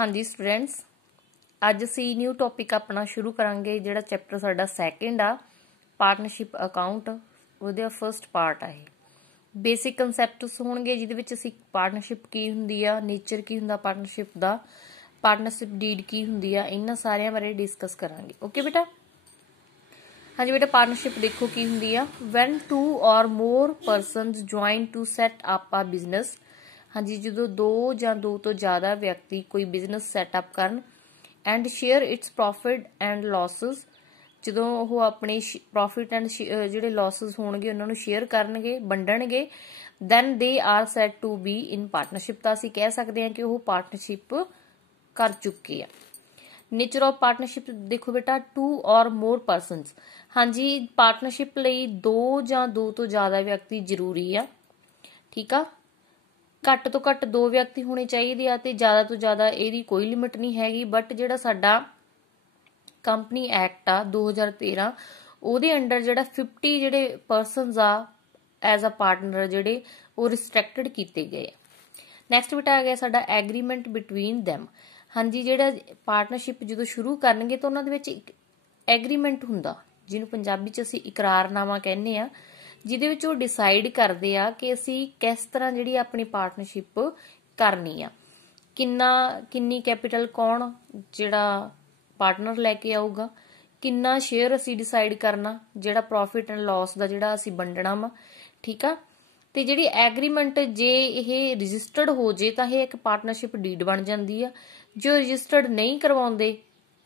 हाँ जी स्टूडेंट्स, अज असी new topic अपना शुरू करांगे जिहड़ा चैप्टर साडा सैकेंड आ पार्टनरशिप अकाउंट। ਉਹਦਾ फर्स्ट पार्ट है बेसिक कंसैप्ट्स होणगे जिहदे विच असी पार्टनरशिप की हुंदी आ, नेचर की हुंदा पार्टनरशिप दा, पार्टनरशिप डीड की हुंदी आ, इन्हां सारियां बारे डिस्कस करांगे। ओके बेटा। हाँ जी बेटा, पार्टनरशिप देखो की हुंदी आ, when two or more persons join to set up a business. हाँ जी, जो दो या दो तो ज्यादा व्यक्ति कोई बिजनेस सैटअप करन and share its profit and losses, जो वो अपने प्रॉफिट एंड जिहड़े लॉसेस होणगे उन्हां नूं शेयर करनगे, वंडणगे, then they are said to be in partnership. तां असीं कह सकते हैं कि वो पार्टनरशिप कर चुके हैं। नेचर ऑफ पार्टनरशिप देखो बेटा, टू और मोर परसनस। हाँ जी, पार्टनरशिप लई दो या दो तो ज्यादा व्यक्ति जरूरी आ। ठीक आ, घट तो घट दो व्यक्ति होने चाहिए आ ते ज्यादा तो ज्यादा इहदी कोई लिमिट नहीं हैगी। बट जिहड़ा साडा कंपनी एक्ट आ 2013 ਉਹਦੇ अंडर जिहड़ा 50 जिहड़े परसनस आ एज अ पार्टनर जिहड़े वो रिस्ट्रिक्टेड कीते गए। नैक्सट बेटा आ गया साडा एग्रीमेंट बिटवीन दैम। हाँ जी, जिहड़ा पार्टनरशिप जो शुरू करनगे तो उन्हां दे विच एक एग्रीमेंट हुंदा, जिहनूं पंजाबी च असीं इकरारनामा कहने आ, जिहदे विच वो डिसाइड करदे आ कि असीं किस तरह जिहड़ी अपनी पार्टनरशिप करनी आ, किन्नी कैपिटल कौन जिहड़ा पार्टनर लैके आऊगा, किन्ना शेयर असीं डिसाइड करना, जिहड़ा प्रॉफिट एंड लॉस दा जिहड़ा असीं वंडना वा। ठीक आ, ते जिहड़ी एग्रीमेंट जे इह रजिस्टर्ड हो जे तां इह एक पार्टनरशिप डीड बन जांदी आ। जो रजिस्टर्ड नहीं करवाउंदे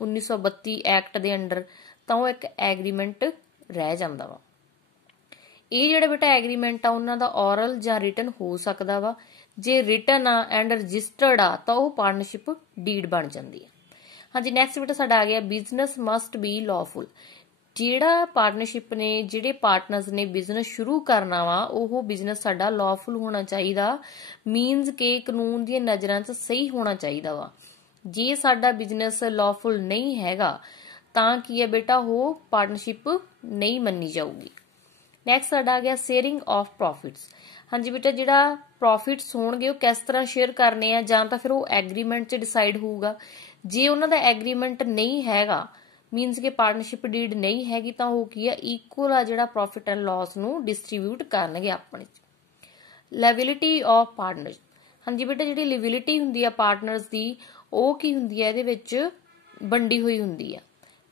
1932 एक्ट दे अंडर तां वो एक एग्रीमेंट रह जांदा वा। ਇਹ ਜਿਹੜਾ बेटा एग्रीमेंट आ ਉਹਨਾਂ ਦਾ ਔਰਲ ਜਾਂ ਰਿਟਨ ਹੋ ਸਕਦਾ ਵਾ। ਜੇ ਰਿਟਨ ਆ ਐਂਡ ਰਜਿਸਟਰਡ ਆ ਤਾਂ ਉਹ ਪਾਰਟਨਰਸ਼ਿਪ ਡੀਡ ਬਣ ਜਾਂਦੀ ਹੈ। ਹਾਂਜੀ, ਨੈਕਸਟ बेटा ਸਾਡਾ ਆ ਗਿਆ ਬਿਜ਼ਨਸ ਮਸਟ ਬੀ ਲॉफुल। ਜਿਹੜਾ ਪਾਰਟਨਰਸ਼ਿਪ ਨੇ, ਜਿਹੜੇ ਪਾਰਟਨਰਸ ਨੇ ਬਿਜ਼ਨਸ ਸ਼ੁਰੂ ਕਰਨਾ ਵਾ, ਉਹ ਬਿਜ਼ਨਸ ਸਾਡਾ ਲॉफुल ਹੋਣਾ ਚਾਹੀਦਾ। ਮੀਨਸ ਕਿ ਕਾਨੂੰਨ ਦੀਆਂ ਨਜ਼ਰਾਂ 'ਚ ਸਹੀ ਹੋਣਾ ਚਾਹੀਦਾ ਵਾ। ਜੇ ਸਾਡਾ ਬਿਜ਼ਨਸ ਲॉफुल ਨਹੀਂ ਹੈਗਾ ਤਾਂ ਕੀ ਹੈ बेटा, ਉਹ ਪਾਰਟਨਰਸ਼ਿਪ ਨਹੀਂ ਮੰਨੀ ਜਾਊਗੀ। नैक्सट साडा आ गया शेयरिंग ऑफ प्रॉफिट्स। हाँ जी बेटा, जिहड़ा प्रॉफिट्स होणगे वो किस तरह शेयर करने आ, जां तां फिर वो एग्रीमेंट च डिसाइड होऊगा। जे उन्हां दा एग्रीमेंट नहीं हैगा, मीनस कि पार्टनरशिप डीड नहीं हैगी, तां वो की है इक्वल आ जिहड़ा प्रॉफिट एंड लॉस नूं डिस्ट्रीब्यूट करनगे अपने च। Liability of partners. हाँ जी बेटा, जिहड़ी लायबिलिटी हुंदी आ पार्टनर्स दी, वो की हुंदी आ इहदे विच वंडी होई हुंदी आ।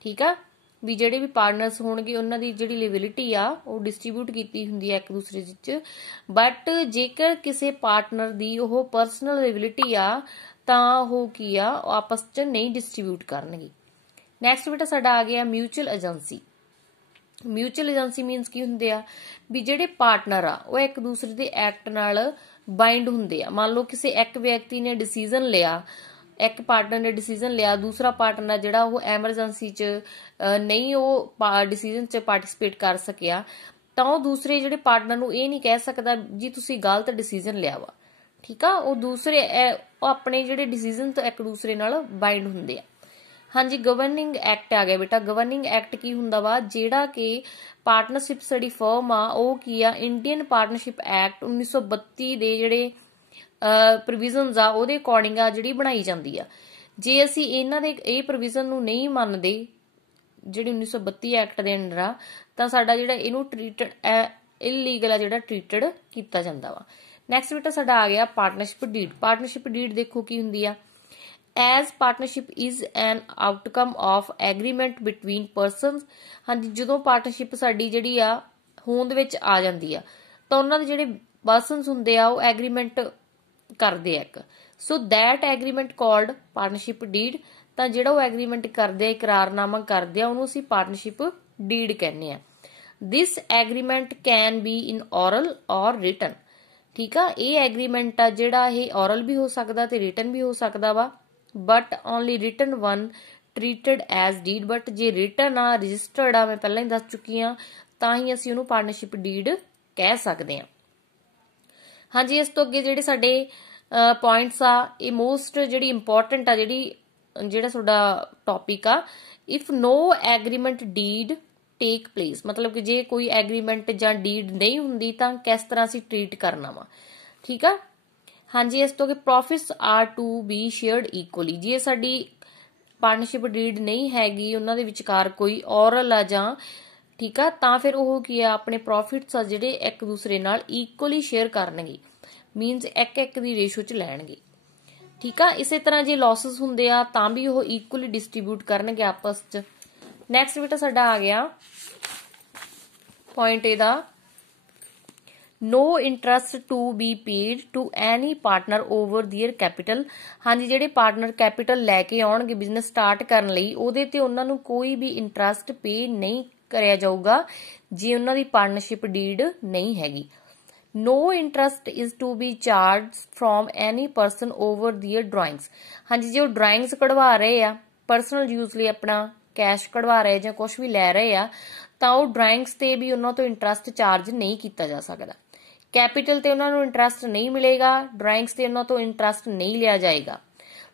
ठीक आ, भी ਜਿਹੜੇ ਵੀ ਪਾਰਟਨਰਸ ਹੋਣਗੇ ਉਹਨਾਂ ਦੀ ਜਿਹੜੀ ਲਾਇਬਿਲਿਟੀ ਆ ਉਹ ਡਿਸਟ੍ਰੀਬਿਊਟ ਕੀਤੀ ਹੁੰਦੀ ਹੈ ਇੱਕ ਦੂਸਰੇ ਵਿੱਚ। ਬਟ ਜੇਕਰ ਕਿਸੇ ਪਾਰਟਨਰ ਦੀ ਉਹ ਪਰਸਨਲ ਲਾਇਬਿਲਿਟੀ ਆ ਤਾਂ ਉਹ ਕੀ ਆ, ਉਹ ਆਪਸ 'ਚ ਨਹੀਂ ਡਿਸਟ੍ਰੀਬਿਊਟ ਕਰਨਗੇ। ਨੈਕਸਟ ਬੇਟਾ ਸਾਡਾ ਆ ਗਿਆ mutual agency. Mutual agency means ਕੀ ਹੁੰਦੇ ਆ, ਵੀ ਜਿਹੜੇ ਪਾਰਟਨਰ ਆ ਉਹ ਇੱਕ ਦੂਸਰੇ ਦੇ ਐਕਟ ਨਾਲ ਬਾਈਂਡ ਹੁੰਦੇ ਆ। ਮੰਨ ਲਓ ਕਿਸੇ ਇੱਕ ਵਿਅਕਤੀ ਨੇ ਡਿਸੀਜਨ ਲਿਆ, एक पार्टनर ने डिसीजन लिया, दूसरा पार्टनर जिहड़ा वो एमरजेंसी च नहीं वो डिसीजन च पार्टिसिपेट कर सकिया, तो वो दूसरे जिहड़े पार्टनर नूं ये नहीं कह सकदा जी तुसीं गलत डिसीजन लिया वा। ठीक आ, वो दूसरे अपने जिहड़े डिसीजन तो एक दूसरे नाल बाइंड हुंदे आ। हाँ जी, गवर्निंग एक्ट आ गया बेटा। गवर्निंग एक्ट की हुंदा वा, जिहड़ा कि पार्टनरशिप स्टडी फर्म आ वो की आ इंडियन पार्टनरशिप एक्ट 1932 दे जिहड़े प्रोविजनस आ ਉਹਦੇ ਅਕੋਰਡਿੰਗ ਆ ਜਿਹੜੀ ਬਣਾਈ ਜਾਂਦੀ ਆ। ਜੇ ਅਸੀਂ ਇਹਨਾਂ ਦੇ ਇਹ ਪ੍ਰੋਵੀਜ਼ਨ ਨੂੰ ਨਹੀਂ ਮੰਨਦੇ ਜਿਹੜੇ 1932 ਐਕਟ ਦੇ ਅੰਡਰ ਆ, ਤਾਂ ਸਾਡਾ ਜਿਹੜਾ ਇਹਨੂੰ ਟ੍ਰੀਟਡ ਇਲੀਗਲ ਆ ਜਿਹੜਾ ਟ੍ਰੀਟਡ ਕੀਤਾ ਜਾਂਦਾ ਵਾ। ਨੈਕਸਟ ਬੇਟਾ ਸਾਡਾ ਆ ਗਿਆ ਪਾਰਟਨਰਸ਼ਿਪ ਡੀਡ। ਪਾਰਟਨਰਸ਼ਿਪ ਡੀਡ ਦੇਖੋ ਕੀ ਹੁੰਦੀ ਆ, as partnership is an outcome of agreement between persons. ਹਾਂਜੀ, ਜਦੋਂ ਪਾਰਟਨਰਸ਼ਿਪ ਸਾਡੀ ਜਿਹੜੀ ਆ ਹੋਂਦ ਵਿੱਚ ਆ ਜਾਂਦੀ ਆ ਤਾਂ ਉਹਨਾਂ ਦੇ ਜਿਹੜੇ ਪਰਸਨਸ ਹੁੰਦੇ ਆ ਉਹ ਐਗਰੀਮੈਂਟ ਕਰਦੇ ਆ ਇੱਕ। So that agreement called partnership deed. ਤਾਂ ਜਿਹੜਾ ਉਹ ਐਗਰੀਮੈਂਟ ਕਰਦੇ ਆ, ਇਕਰਾਰਨਾਮਾ ਕਰਦੇ ਆ, ਉਹਨੂੰ ਅਸੀਂ ਪਾਰਟਨਰਸ਼ਿਪ ਡੀਡ ਕਹਿੰਦੇ ਆ। This agreement can be in oral or written. ਠੀਕ ਆ, ਇਹ ਐਗਰੀਮੈਂਟ ਆ ਜਿਹੜਾ ਇਹ ਔਰਲ ਵੀ ਹੋ ਸਕਦਾ ਤੇ ਰਿਟਨ ਵੀ ਹੋ ਸਕਦਾ ਵਾ। But only written one treated as deed. But ਜੇ ਰਿਟਨ ਆ, ਰਜਿਸਟਰਡ ਆ, ਮੈਂ ਪਹਿਲਾਂ ਹੀ ਦੱਸ ਚੁੱਕੀ ਆ, ਤਾਂ ਹੀ ਅਸੀਂ ਉਹਨੂੰ ਪਾਰਟਨਰਸ਼ਿਪ ਡੀਡ ਕਹਿ ਸਕਦੇ ਆ। हाँ जी, इस तो अगे जिहड़े साडे पॉइंट्स आ, ये मोस्ट जिहड़ी इंपोर्टेंट आ, जिहड़ा साडा टॉपिक आ, if no agreement deed take place, मतलब कि जे कोई एग्रीमेंट जां डीड नहीं हुंदी तां किस तरह असीं ट्रीट करना वा। ठीक आ, हाँ जी, इस तो कि profits are to be shared equally. जे साडी पार्टनरशिप ਡੀਡ नहीं हैगी, उन्हां दे विचकार कोई औरल आ जां, ठीक आ, तां फिर ਉਹ ਕੀ ਆ ਆਪਣੇ ਪ੍ਰੋਫਿਟਸ ਆ ਜਿਹੜੇ ਇੱਕ ਦੂਸਰੇ ਨਾਲ ਇਕੁਅਲੀ ਸ਼ੇਅਰ ਕਰਨਗੇ, ਮੀਨਸ ਇੱਕ ਇੱਕ ਦੀ ਰੇਸ਼ੋ ਚ ਲੈਣਗੇ, ਠੀਕ ਆ। ਇਸੇ ਤਰ੍ਹਾਂ ਜੇ ਲਾਸਸ ਹੁੰਦੇ ਆ ਤਾਂ ਵੀ ਉਹ ਇਕੁਅਲੀ ਡਿਸਟ੍ਰੀਬਿਊਟ ਕਰਨਗੇ ਆਪਸ ਚ। ਨੈਕਸਟ ਬੇਟਾ ਸਾਡਾ ਆ ਗਿਆ ਪੁਆਇੰਟ ਇਹਦਾ, no interest to be paid to any partner over their capital। हाँ जी, ਜਿਹੜੇ ਪਾਰਟਨਰ ਕੈਪੀਟਲ ਲੈ ਕੇ ਆਉਣਗੇ ਬਿਜ਼ਨਸ ਸਟਾਰਟ ਕਰਨ ਲਈ, ਉਹਦੇ ਤੇ ਉਹਨਾਂ ਨੂੰ ਕੋਈ ਵੀ ਇੰਟਰਸਟ ਪੇ ਨਹੀਂ ਕਰਿਆ ਜਾਊਗਾ ਜੇ ਉਹਨਾਂ ਦੀ ਪਾਰਟਨਰਸ਼ਿਪ ਡੀਡ ਨਹੀਂ ਹੈਗੀ। no interest is to be charged from any person over their drawings। हाँ जी, ਜੇ ਉਹ ਡਰਾਇੰਗਸ ਕਢਵਾ ਰਹੇ ਆ ਪਰਸਨਲ ਯੂਜ਼ ਲਈ, ਆਪਣਾ ਕੈਸ਼ ਕਢਵਾ ਰਹੇ ਜਾਂ ਕੁਝ ਵੀ ਲੈ ਰਹੇ ਆ, ਤਾਂ ਉਹ ਡਰਾਇੰਗਸ ਤੇ ਵੀ ਉਹਨਾਂ ਤੋਂ ਇੰਟਰਸਟ ਚਾਰਜ ਨਹੀਂ ਕੀਤਾ ਜਾ ਸਕਦਾ। कैपिटल ते उन्हां नूं इंटरस्ट नहीं मिलेगा, ड्राइंग्स ते उन्हां तो इंटरस्ट नहीं लिया जाएगा।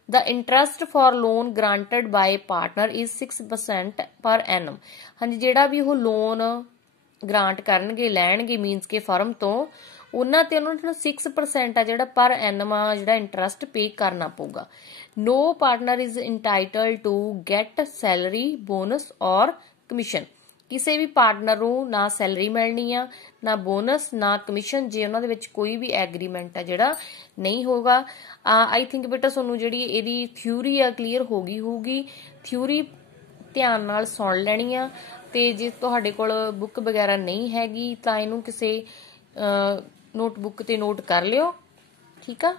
The interest for loan granted by partner is 6% per annum. हाँ जी, जिहड़ा भी वो लोन ग्रांट करनगे लैणगे मीनस के फर्म तो उन्हां ते उन्हां नूं 6% आ जिहड़ा पर एनम आ जिहड़ा इंटरस्ट पे करना पऊगा। No partner is entitled to get salary, bonus or commission. ਕਿਸੇ ਵੀ ਪਾਰਟਨਰ ਨੂੰ ਨਾ ਸੈਲਰੀ ਮਿਲਣੀ ਆ, ਨਾ ਬੋਨਸ, ਨਾ ਕਮਿਸ਼ਨ, ਜੇ ਉਹਨਾਂ ਦੇ ਵਿੱਚ ਕੋਈ ਵੀ ਐਗਰੀਮੈਂਟ ਆ ਜਿਹੜਾ ਨਹੀਂ ਹੋਗਾ। ਆਈ ਥਿੰਕ ਬੇਟਾ ਤੁਹਾਨੂੰ ਜਿਹੜੀ ਇਹਦੀ ਥਿਊਰੀ ਆ ਕਲੀਅਰ ਹੋ ਗਈ ਹੋਊਗੀ। ਥਿਊਰੀ ਧਿਆਨ ਨਾਲ ਸੁਣ ਲੈਣੀ ਆ, ਤੇ ਜੇ ਤੁਹਾਡੇ ਕੋਲ ਬੁੱਕ ਵਗੈਰਾ ਨਹੀਂ ਹੈਗੀ ਤਾਂ ਇਹਨੂੰ ਕਿਸੇ ਨੋਟਬੁੱਕ ਤੇ ਨੋਟ ਕਰ ਲਿਓ, ਠੀਕ ਆ।